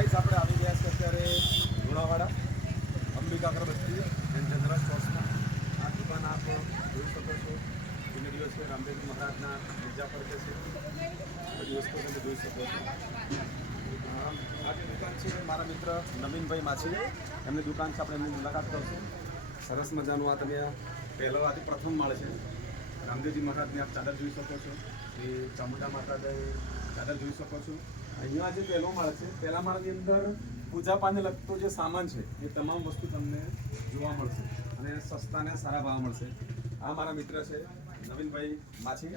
Guys આપણે આવી ગયા છે અત્યારે લુણાવાડા અંબિકા અગરબત્તી એન્ડ જનરલ સ્ટોર્સમાં. આ દુકાન આપ જોઈ શકો છો. જૂના દિવસ છે રામદેવજી મહારાજના બીજા પર છે. બધી વસ્તુઓ તમે જોઈ શકો છો. આ જે દુકાન છે મારા મિત્ર નવીનભાઈ માછી, એમની દુકાન છે. આપણે એમની મુલાકાત કરશું. સરસ મજાનું આ તમે પહેલો આથી પ્રથમ માળ છે. રામદેવજી મહારાજની આપ ચાદર જોઈ શકો છો. એ ચામુંડા માતાની ચાદર જોઈ શકો છો. અહીંયા જે પહેલો માળ છે, પહેલા માળની અંદર પૂજાપાને લગતો જે સામાન છે એ તમામ વસ્તુ તમને જોવા મળશે અને સસ્તા ને સારા ભાવ મળશે. આ મારા મિત્ર છે નવીનભાઈ માછી.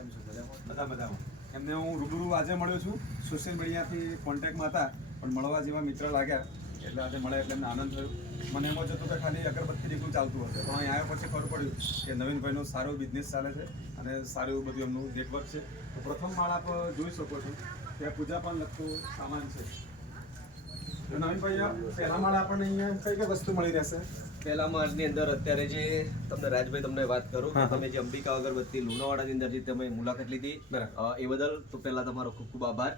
બધા મજામાં. એમને હું રૂબરૂ આજે મળ્યો છું. સોશિયલ મીડિયાથી કોન્ટેક્ટમાં હતા, પણ મળવા જેવા મિત્ર લાગ્યા એટલે આજે મળ્યા એટલે એમને આનંદ થયો. મને એમ જ હતું કે ખાલી અગરબત્તી જેટલું ચાલતું હશે, પણ અહીં આવ્યા પછી ખબર પડ્યું કે નવીનભાઈનો સારો બિઝનેસ ચાલે છે અને સારું એવું બધું એમનું નેટવર્ક છે. તો પ્રથમ માળ આપ જોઈ શકો છો. ત્યાં પૂજા પણ લગતું સામાન છે. તો નવીનભાઈ, પહેલા માળ આપણને અહીંયા કઈ કઈ વસ્તુ મળી રહેશે? પહેલા માળની અંદર અત્યારે જે તમને રાજભાઈ તમને વાત કરું, તમે જે અંબિકા અગરબત્તી લુણાવાડાની અંદર જે તમે મુલાકાત લીધી એ બદલ તો પહેલા તમારો ખૂબ ખૂબ આભાર.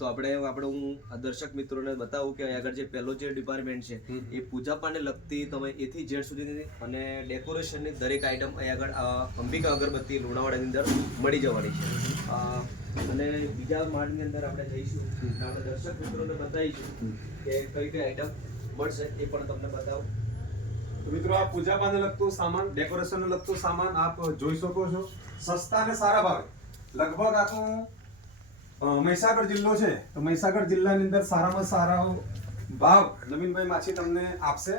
તો આપણે હું દર્શક મિત્રોને બતાવું કે અહીં આગળ જે પહેલો જે ડિપાર્ટમેન્ટ છે એ પૂજાપાને લગતી તમે એથી ઝેડ સુધીની અને ડેકોરેશનની દરેક આઈટમ અહીં આગળ અંબિકા અગરબત્તી લુણાવાડાની અંદર મળી જવાની છે. અને બીજા માળની અંદર આપણે જઈશું, આપણે દર્શક મિત્રોને બતાવીશું કે કઈ કઈ આઈટમ મળશે એ પણ તમને બતાવું. મિત્રો, આ પૂજાપાને લગતું સામાન, ડેકોરેશનને લગતું સામાન આપ જોઈ શકો છો. સસ્તા અને સારા ભાવે. લગભગ આખું મહીસાગર જિલ્લો છે, તો મહીસાગર જિલ્લાની અંદર સારામાં સારા ભાવ નવીનભાઈ માછી તમને આપશે.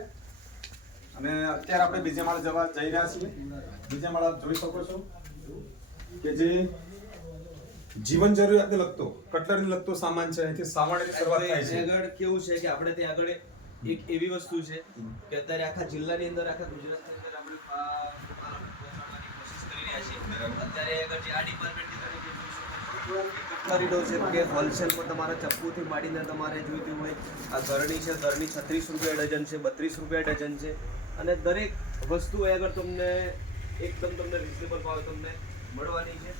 અને અત્યારે આપણે બીજા માળ જવા જઈ રહ્યા છીએ. બીજા માળ આપ જોઈ શકો છો કે જે જીવન જરૂરિયાતને લગતો, કટલરીને લગતો સામાન છે. અહીંથી સામાનની શરૂઆત થાય છે. આગળ કેવું છે કે આપણે ત્યાં આગળ એક એવી વસ્તુ છે કે અત્યારે આખા જિલ્લાની અંદર, આખા ગુજરાતની અંદર આપણે પહોંચાડવાની કોશિશ કરી રહ્યા છીએ. અત્યારે આગળ જે આ ડિપાર્ટમેન્ટની અંદર કટલેરીનો છે કે હોલસેલમાં તમારા ચપ્પુથી માંડીને તમારે જોઈતી હોય આ ગરણી છે, ગરણી 36 રૂપિયા ડઝન છે, 32 રૂપિયા ડઝન છે. અને દરેક વસ્તુ આગળ તમને એકદમ તમને રિઝનેબલ ભાવે તમને મળવાની છે.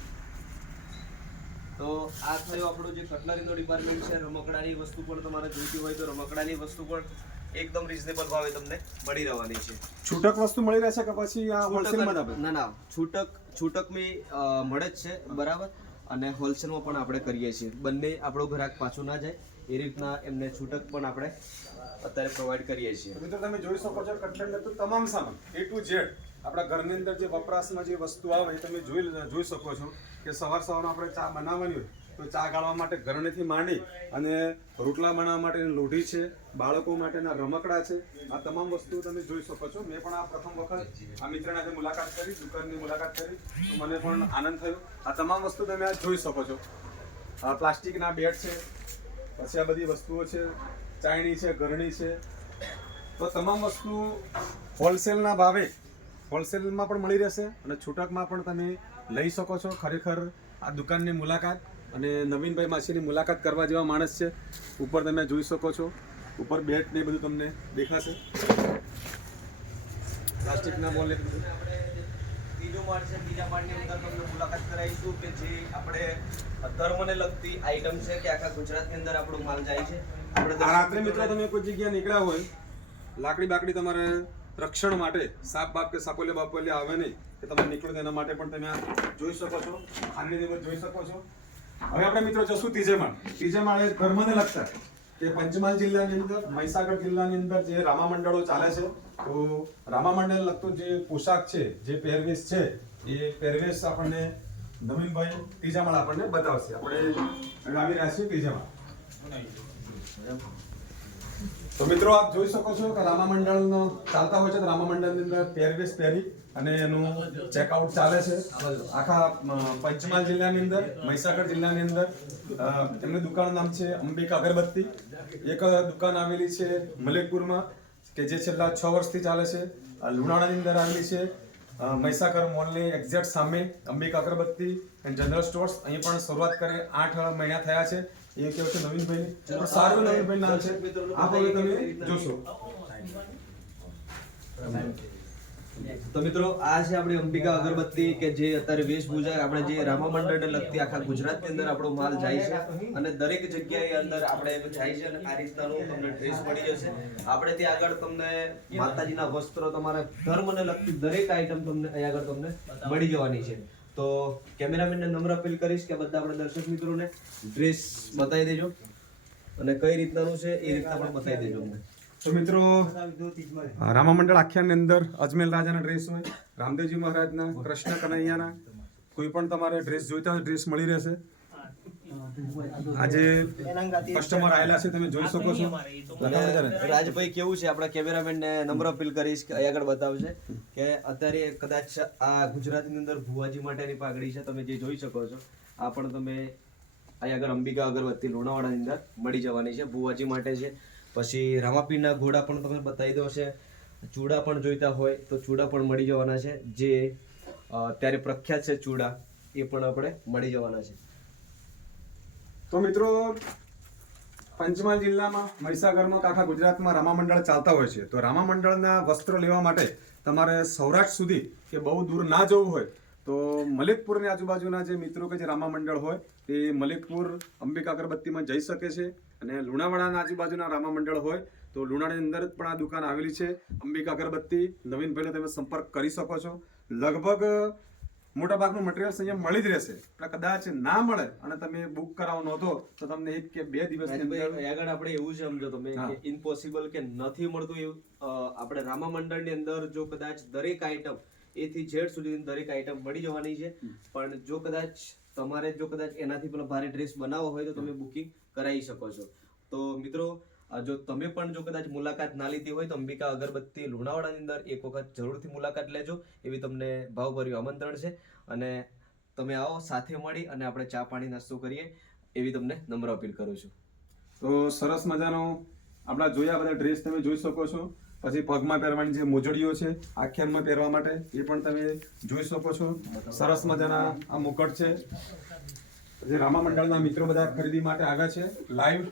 તો આ થયો આપણું જે કટલરીનો ડિપાર્ટમેન્ટ છે. રમકડાની વસ્તુ પણ તમારે જોઈતી હોય તો રમકડાની વસ્તુ પણ એકદમ રીઝનેબલ ભાવે તમને મળી રહેવાની છે. છૂટક વસ્તુ મળી રહેશે કે પછી આ હોલસેલમાં જ આપે? ના, છૂટક મળે જ છે, બરાબર. અને હોલસેલમાં પણ આપણે કરીએ છીએ. બંને આપણો ગ્રાહક પાછું ના જાય એ રીતના એમને છૂટક પણ આપણે અત્યારે પ્રોવાઈડ કરીએ છીએ. મિત્રો, તમે જોઈ શકો છો કટલરી તો તમામ સામાન A to Z આપણા ઘરની અંદર જે વપરાશમાં જે વસ્તુ આવે એ તમે જોઈ શકો છો કે સવારમાં આપણે ચા બનાવવાની હોય તો ચા ગાળવા માટે ગરણીથી માંડી અને રોટલા બનાવવા માટેની લોઢી છે, બાળકો માટેના રમકડા છે. આ તમામ વસ્તુઓ તમે જોઈ શકો છો. મેં પણ આ પ્રથમ વખત આ મિત્રની આજે મુલાકાત કરી, દુકાનની મુલાકાત કરી, તો મને પણ આનંદ થયો. આ તમામ વસ્તુ તમે આ જોઈ શકો છો. આ પ્લાસ્ટિકના બેટ છે, પછી આ બધી વસ્તુઓ છે, ચાયણી છે, ગરણી છે. તો તમામ વસ્તુ હોલસેલના ભાવે હોલસેલમાં પણ મળી રહેશે અને છૂટકમાં પણ તમે લઈ શકો છો. ખરેખર આ દુકાનની મુલાકાત અને નવીનભાઈ માછીની મુલાકાત કરવા જેવા માણસ છે. ઉપર તમે જોઈ શકો છો, ઉપર બેટ ને બધું તમને દેખાશે. પ્લાસ્ટિકના બોલ ને બધું. ત્રીજો માળ છે, બીજા માળની અંદર તમને મુલાકાત કરાવીશું કે જે આપણે ધર્મને લગતી આઈટમ છે કે આખા ગુજરાતની અંદર આપણો માલ જાય છે. આપણે રાત્રે મિત્રો તમે કોઈ જગ્યાએ નીકળ્યા હોય, લાકડી બાકડી તમારે રક્ષણ માટે, સાપ બાપ કે સાપોલિયા બાપોલિયા આવે નહીં કે તમે નીકળો તેના માટે પણ તમે આ જોઈ શકો છો. આની જેમ જોઈ શકો છો. હવે આપણે મિત્રો જશું ત્રીજે માળ. ત્રીજે માળ એ ધર્મને લગતા કે પંચમહાલ જિલ્લાની અંદર, મહીસાગર જિલ્લાની અંદર જે રામા મંડળો ચાલે છે, તો રામા મંડળ લગતો જે પોશાક છે, જે પહેરવેશ છે, એ પહેરવેશ આપણને નવીનભાઈ ત્રીજા માળ આપણને બતાવશે. આપણે આવી રહ્યા છીએ ત્રીજા માળ. તો મિત્રો, આપ જોઈ શકો છો કે રામા મંડળનો ચાલતા હોય છે તો રામા મંડળની અંદર પહેરવેશ પહેરી અને એનું ચેકઆઉટ ચાલે છે આખા પંચમહાલ જિલ્લાની અંદર, મહીસાગર જિલ્લાની અંદર. એમની દુકાનનું નામ છે અંબિકા અગરબત્તી. એક દુકાન આવેલી છે મલેકપુરમાં કે જે છેલ્લા 6 વર્ષથી ચાલે છે. લુણાવાડાની અંદર આવેલી છે મહીસાગર મોલની એક્ઝેક્ટ સામે અંબિકા અગરબત્તી એન્ડ જનરલ સ્ટોર્સ. અહીં પણ શરૂઆત કરે 8 મહિના થયા છે. એ કેવું છે નવીનભાઈ, સારું નવીનભાઈ નામ છે. આ તમે જોશો. તો મિત્રો આ છે આપણી અંબિકા અગરબત્તી કે જે અત્યારે વેશભૂષા આપણે જે રામા મંડળને લગતી આખા ગુજરાતની અંદર આપણો માલ જાય છે અને દરેક જગ્યાએ અંદર આપણે જાય છે અને આ રીતનાનું તમને ડ્રેસ મળી જશે. આપણે ત્યાં આગળ તમને માતાજીના વસ્ત્રો તમારા ધર્મને લગતી દરેક આઈટમ તમને અહીંયા આગળ તમને મળી જવાની છે. તો કેમેરામેનને નમ્ર અપીલ કરીશ કે બધા આપણા દર્શક મિત્રોને ડ્રેસ બતાવી દેજો અને કઈ રીતનાનું છે એ રીતના પણ બતાવી દેજો અમને. તો મિત્રો રામા મંડળ આખ્યાનની અંદર અજમેર રાજાના ડ્રેસ હોય, રામદેવજી મહારાજના, કૃષ્ણ કનૈયાના, કોઈ પણ તમારે ડ્રેસ જોઈતા હોય ડ્રેસ મળી રહેશે. આજે કસ્ટમર આવેલા છે તમે જોઈ શકો છો. રાજભાઈ કેવું છે આપણા કેમેરામેનને નમ્ર અપીલ કરીશ કે અહીંયા આગળ બતાવશે કે અત્યારે કદાચ આ ગુજરાતની અંદર ભુવાજી માટેની પાઘડી છે તમે જે જોઈ શકો છો. આ પણ તમે અહીંયા આગળ અંબિકા અગરબત્તી લુણાવાડાની અંદર મળી જવાની છે, ભુવાજી માટે છે. પછી રામાપીરના ઘોડા પણ તમે બતાવી દો છે. ચૂડા પણ જોઈતા હોય તો ચૂડા પણ મળી જવાના છે, જે અત્યારે પ્રખ્યાત છે ચૂડા, એ પણ આપણે મળી જવાના છે. તો મિત્રો પંચમહાલ જિલ્લામાં, મહીસાગરમાં, આખા ગુજરાતમાં રામા મંડળ ચાલતા હોય છે. તો રામા મંડળના વસ્ત્રો લેવા માટે તમારે સૌરાષ્ટ્ર સુધી કે બહુ દૂર ના જવું હોય તો મલિકપુરની આજુબાજુના જે મિત્રો કે જે રામા મંડળ હોય તે મલિકપુર અંબિકા અગરબત્તીમાં જઈ શકે છે. અને લુણાવાડાના આજુબાજુના રામા મંડળ હોય તો લુણાવાડાની અંદર પણ આ દુકાન આવેલી છે અંબિકા અગરબત્તી. નવીનભાઈનો તમે સંપર્ક કરી શકો છો. લગભગ મોટાભાગનું મટીરિયલ્સ અહીંયા મળી જ રહેશે. પણ કદાચ ના મળે અને તમે બુક કરાવવાનો હતો તો તમને 1 કે 2 દિવસની અંદર આગળ આપણે એવું સમજો તમે કે ઇમ્પોસિબલ કે નથી મળતું એવું આપણે રામા મંડળની અંદર જો કદાચ દરેક આઈટમ A થી Z સુધીની દરેક આઈટમ મળી જવાની છે. પણ જો કદાચ એનાથી પેલા ભારે ડ્રેસ બનાવવો હોય તો તમે બુકિંગ કરાવી શકો છો. તો મિત્રો જો તમે પણ જો કદાચ મુલાકાત ના લીધી હોય તો અંબિકા અગરબત્તી લુણાવાડાની અંદર એક વખત જરૂરથી મુલાકાત લેજો એવી તમને ભાવભર્યું આમંત્રણ છે. અને તમે આવો, સાથે મળી અને આપણે ચા પાણી નાસ્તો કરીએ એવી તમને નમ્ર અપીલ કરું છું. તો સરસ મજાનો આપણા જોયા બધા ડ્રેસ તમે જોઈ શકો છો. પછી પગમાં પહેરવાની જે મોજડીઓ છે આખ્યાનમાં પહેરવા માટે એ પણ તમે જોઈ શકો છો. સરસ મજાના આ મુકટ છે જે રામા મંડળના મિત્રો બધા ખરીદી માટે આવ્યા છે. લાઈવ